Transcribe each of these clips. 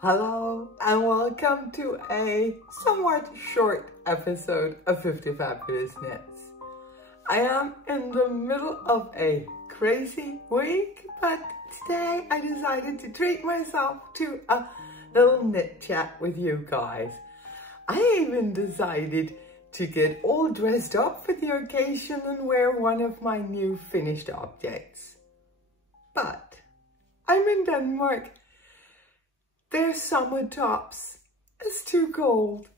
Hello and welcome to a somewhat short episode of 50 Fabulous Knits. I am in the middle of a crazy week, but today I decided to treat myself to a little knit chat with you guys. I even decided to get all dressed up for the occasion and wear one of my new finished objects. But I'm in Denmark. Their summer tops. It's too cold.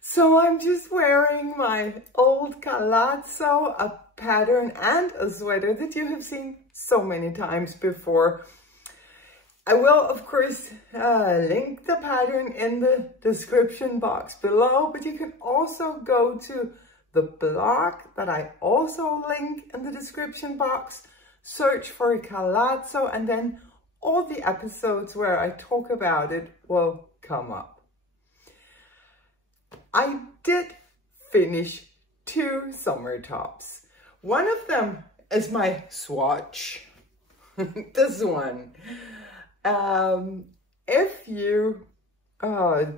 So I'm just wearing my old palazzo, a pattern and a sweater that you have seen so many times before. I will, of course, link the pattern in the description box below, but you can also go to the blog that I also link in the description box, search for palazzo, and then all the episodes where I talk about it will come up. I did finish 2 summer tops. One of them is my swatch. This one. If you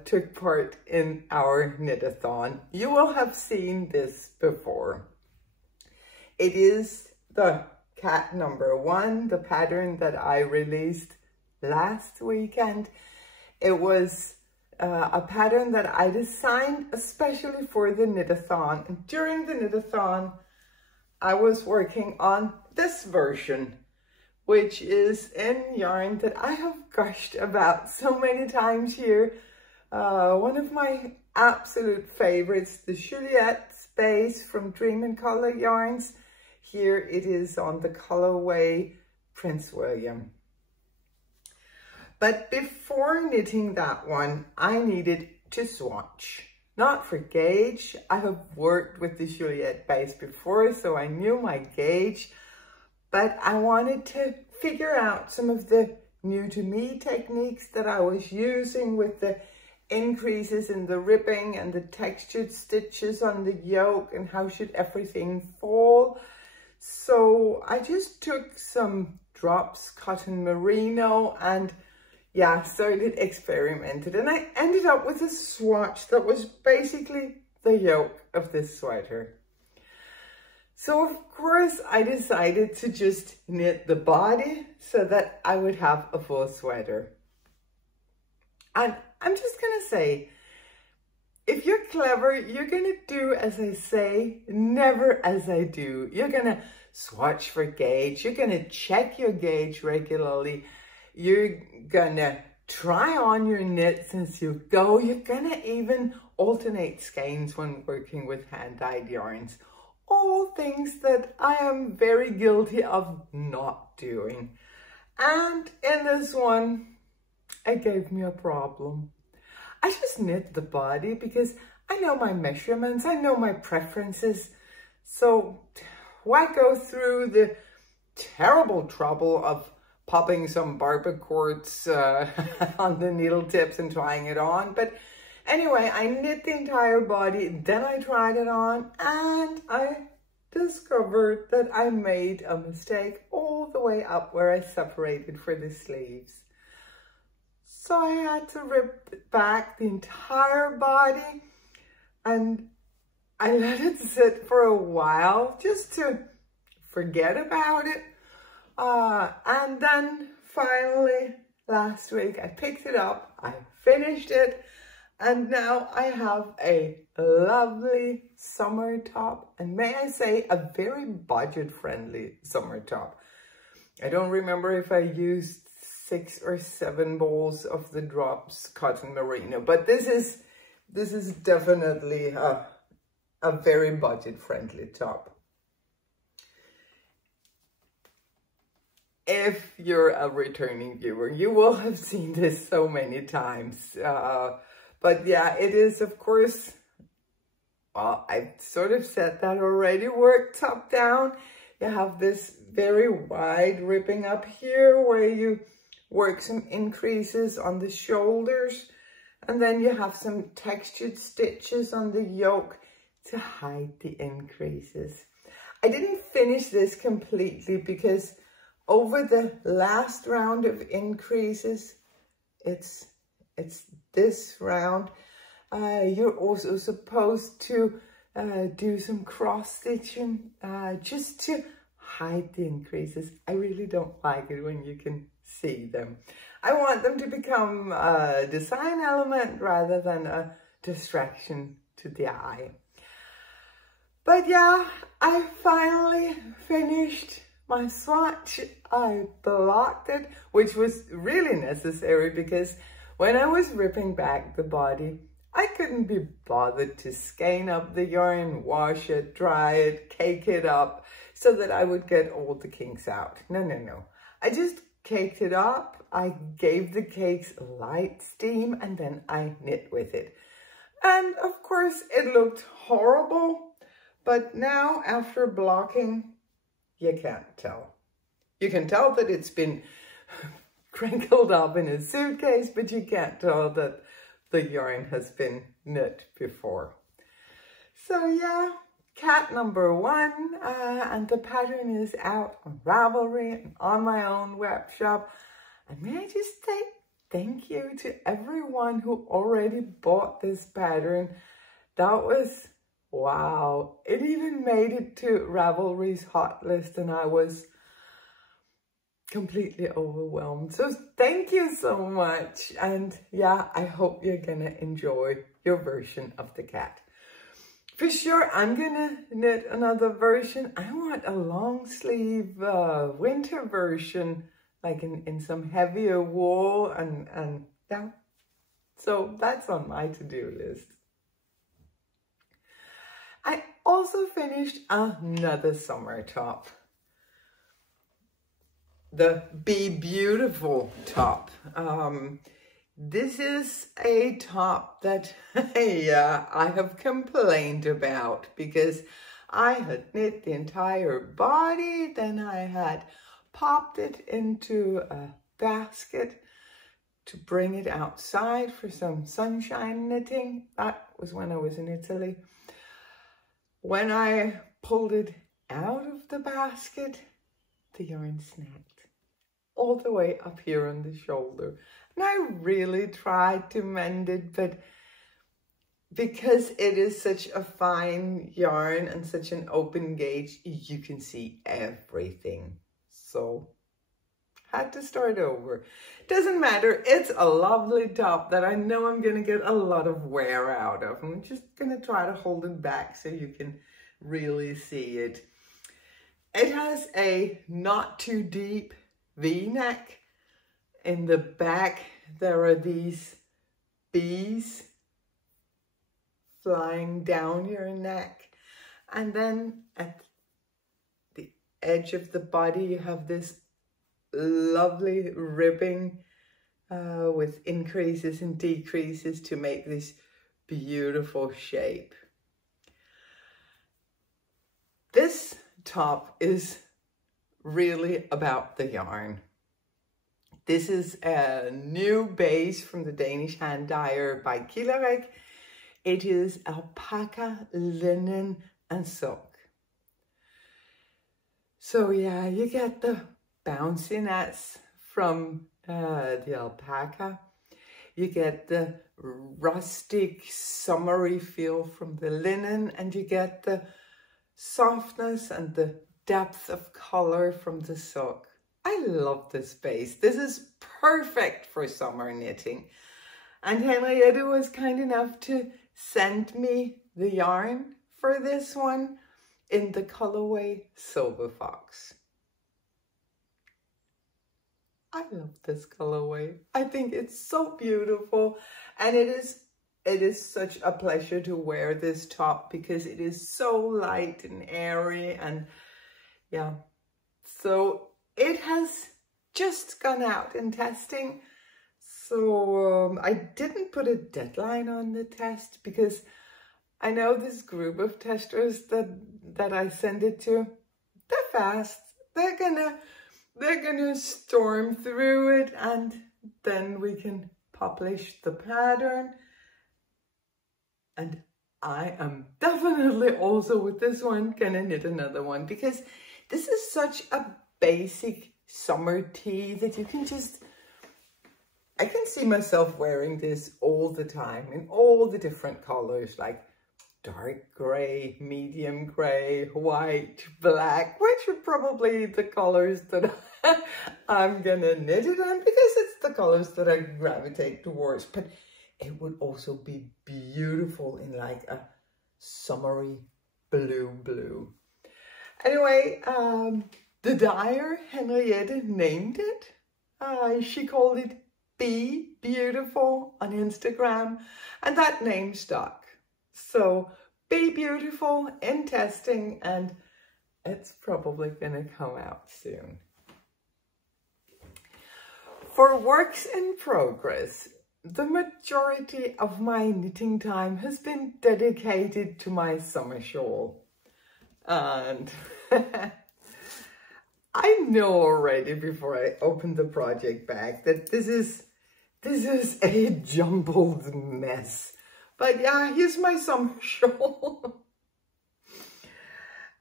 took part in our knit-a-thon, you will have seen this before. It is the cat number 1, the pattern that I released last weekend. It was a pattern that I designed especially for the knit-a-thon. And during the knit-a-thon, I was working on this version, which is in yarn that I have gushed about so many times here. One of my absolute favorites, the Juliette Space from Dream and Color Yarns. Here it is on the colorway Prince William. But before knitting that one, I needed to swatch. Not for gauge. I have worked with the Juliette base before, so I knew my gauge. But I wanted to figure out some of the new to me techniques that I was using with the increases in the ribbing and the textured stitches on the yoke and how should everything fall. So I just took some drops cotton merino and started experimenting, and I ended up with a swatch that was basically the yoke of this sweater. So of course I decided to just knit the body so that I would have a full sweater. And I'm just gonna say, if you're clever, you're gonna do as I say, never as I do. You're gonna swatch for gauge, you're gonna check your gauge regularly, you're gonna try on your knits as you go, you're gonna even alternate skeins when working with hand-dyed yarns. All things that I am very guilty of not doing. And in this one, it gave me a problem. I just knit the body because I know my measurements, I know my preferences. So why go through the terrible trouble of popping some barber cords on the needle tips and trying it on? But anyway, I knit the entire body, then I tried it on, and I discovered that I made a mistake all the way up where I separated for the sleeves. So I had to rip back the entire body, and I let it sit for a while just to forget about it. And then finally last week I picked it up, I finished it, and now I have a lovely summer top, and may I say a very budget-friendly summer top. I don't remember if I used 6 or 7 balls of the drops cotton merino, but this is definitely a very budget-friendly top. If you're a returning viewer, you will have seen this so many times. But yeah, it is, of course, well, I've sort of said that already, work top down. You have this very wide ribbing up here where you work some increases on the shoulders, and then you have some textured stitches on the yoke to hide the increases. I didn't finish this completely because over the last round of increases, it's it's this round. You're also supposed to do some cross stitching just to hide the increases. I really don't like it when you can see them. I want them to become a design element rather than a distraction to the eye. But yeah, I finally finished my swatch. I blocked it, which was really necessary because when I was ripping back the body, I couldn't be bothered to skein up the yarn, wash it, dry it, cake it up so that I would get all the kinks out. No. I just caked it up. I gave the cakes light steam and then I knit with it. And of course it looked horrible, but now after blocking, you can't tell. You can tell that it's been crinkled up in a suitcase, but you can't tell that the yarn has been knit before. So yeah, cat number 1, and the pattern is out on Ravelry and on my own web shop. And may I just say thank you to everyone who already bought this pattern. That was, wow, it even made it to Ravelry's hot list and I was completely overwhelmed. So thank you so much. And yeah, I hope you're gonna enjoy your version of the cat. For sure, I'm gonna knit another version. I want a long sleeve winter version, like in some heavier wool and yeah. So that's on my to-do list. I also finished another summer top. The Be Beautiful top. This is a top that I have complained about because I had knit the entire body, then I had popped it into a basket to bring it outside for some sunshine knitting. That was when I was in Italy. When I pulled it out of the basket, the yarn snapped all the way up here on the shoulder. And I really tried to mend it, but because it is such a fine yarn and such an open gauge, you can see everything. So had to start over. Doesn't matter, it's a lovely top that I know I'm gonna get a lot of wear out of. I'm just gonna try to hold it back so you can really see it. It has a not too deep V-neck. In the back, there are these bees flying down your neck. And then at the edge of the body, you have this lovely ribbing with increases and decreases to make this beautiful shape. This top is really about the yarn. This is a new base from the Danish hand dyer by Kilarek. It is alpaca, linen, and silk. So yeah, you get the bounciness from the alpaca. You get the rustic, summery feel from the linen, and you get the softness and the depth of color from the silk. I love this base. This is perfect for summer knitting. And Henrietta was kind enough to send me the yarn for this one in the colorway Silver Fox. I love this colorway. I think it's so beautiful, and it is such a pleasure to wear this top because it is so light and airy, and yeah. So it has just gone out in testing. So I didn't put a deadline on the test because I know this group of testers that I send it to, they're fast. They're gonna storm through it, and then we can publish the pattern. And I am definitely also with this one gonna knit another one because this is such a basic summer tee that you can just I can see myself wearing this all the time in all the different colors, like dark gray, medium gray, white, black, which are probably the colors that I'm gonna knit it in because it's the colors that I gravitate towards. But it would also be beautiful in like a summery blue. Anyway, the dyer, Henriette, named it. She called it Be Beautiful on Instagram, and that name stuck. So Be Beautiful in testing, and it's probably gonna come out soon. For works in progress, the majority of my knitting time has been dedicated to my Summershawl. And I know already before I open the project bag that this is a jumbled mess. But yeah, here's my Summershawl.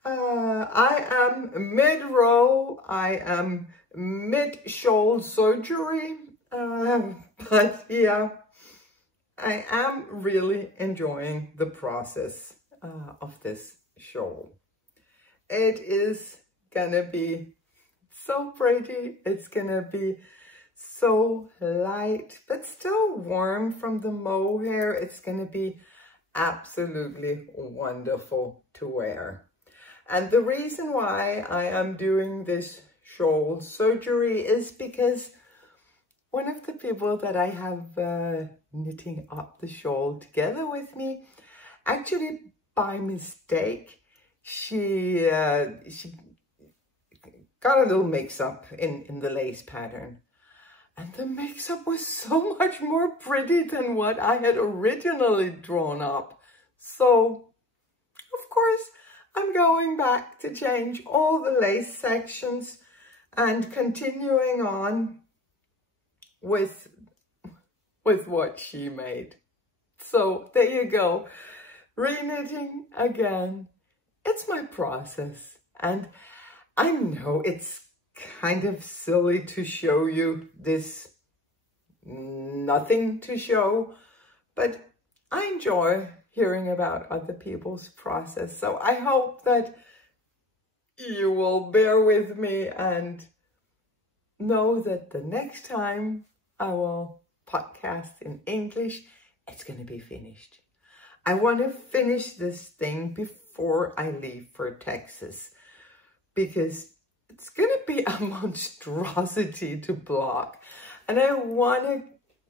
I am mid-row, I am mid-shawl surgery, but yeah, I am really enjoying the process of this shawl. It is gonna be so pretty, it's gonna be so light, but still warm from the mohair. It's gonna be absolutely wonderful to wear. And the reason why I am doing this shawl surgery is because one of the people that I have knitting up the shawl together with me, actually by mistake, she got a little mix-up in the lace pattern. And the mix-up was so much more pretty than what I had originally drawn up. So, of course, I'm going back to change all the lace sections and continuing on with what she made. So there you go, re-knitting again. It's my process, and I know it's kind of silly to show you this nothing to show, but I enjoy hearing about other people's process. So I hope that you will bear with me and know that the next time I will podcast in English, it's going to be finished. I want to finish this thing before I leave for Texas, because it's going to be a monstrosity to block. And I want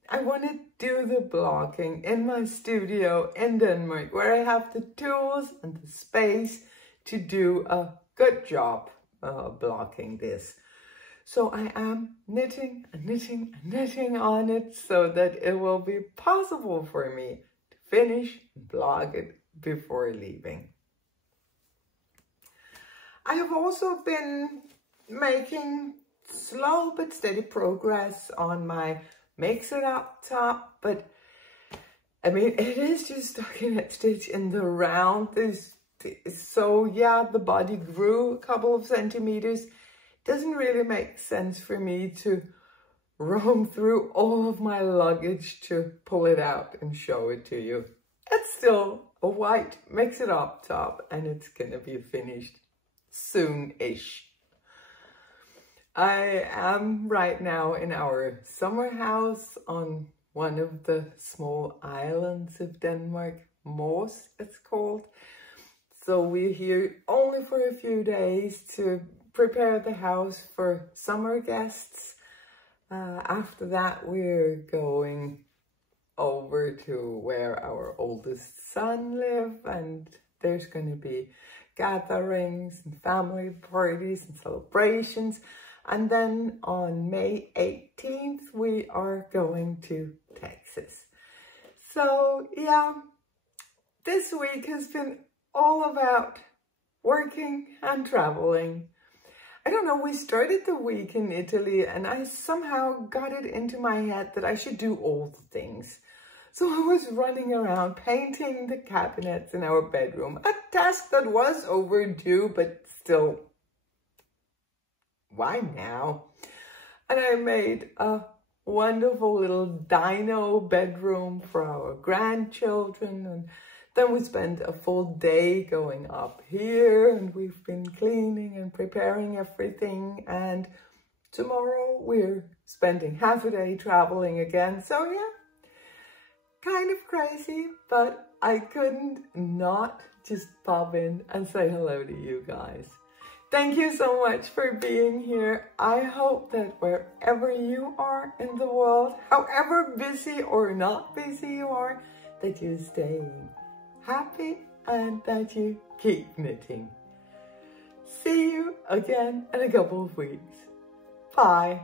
to do the blocking in my studio in Denmark, where I have the tools and the space to do a good job blocking this. So I am knitting and knitting and knitting on it so that it will be possible for me to finish and block it before leaving. I have also been making slow but steady progress on my Mix It Up top, but I mean, it is just stockinette stitch in the round. So yeah, the body grew a couple of centimeters. Doesn't really make sense for me to roam through all of my luggage to pull it out and show it to you. It's still a white Mix It Up top, and it's gonna be finished soon-ish. I am right now in our summer house on one of the small islands of Denmark, Mors it's called. So we're here only for a few days to prepare the house for summer guests. After that, we're going over to where our oldest son lives, and there's going to be gatherings and family parties and celebrations. And then on May 18th, we are going to Texas. So yeah, this week has been all about working and traveling. I don't know, we started the week in Italy and I somehow got it into my head that I should do all the things. So I was running around painting the cabinets in our bedroom, a task that was overdue, but still, why now? And I made a wonderful little dino bedroom for our grandchildren. And then we spent a full day going up here, and we've been cleaning and preparing everything. And tomorrow we're spending half a day traveling again. So yeah, kind of crazy, but I couldn't not just pop in and say hello to you guys. Thank you so much for being here. I hope that wherever you are in the world, however busy or not busy you are, that you're staying happy and that you keep knitting. See you again in a couple of weeks. Bye.